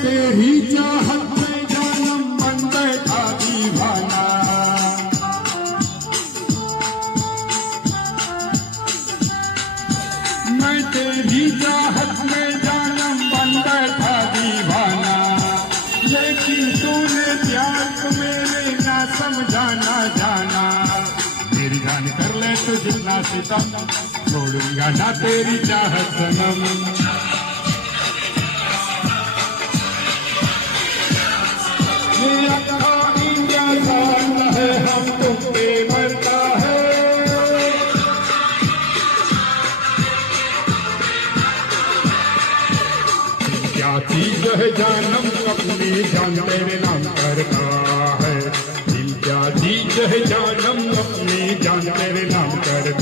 तेरी चाहत में जानम बन बैठा दीवाना। मैं तेरी चाहत में जानम बन बैठा दीवाना, लेकिन तूने प्यार को मेरे ना समझाना जाना। मेरी जान कर ले तो जितना सितम, छोड़ूंगा ना तेरी चाहत सनम। इंडिया जानता है हम तुम पे मरता है। क्या चीज है जानम अपनी जान तेरे नाम करता है। दिल क्या चीज है जानम अपनी जान तेरे नाम करता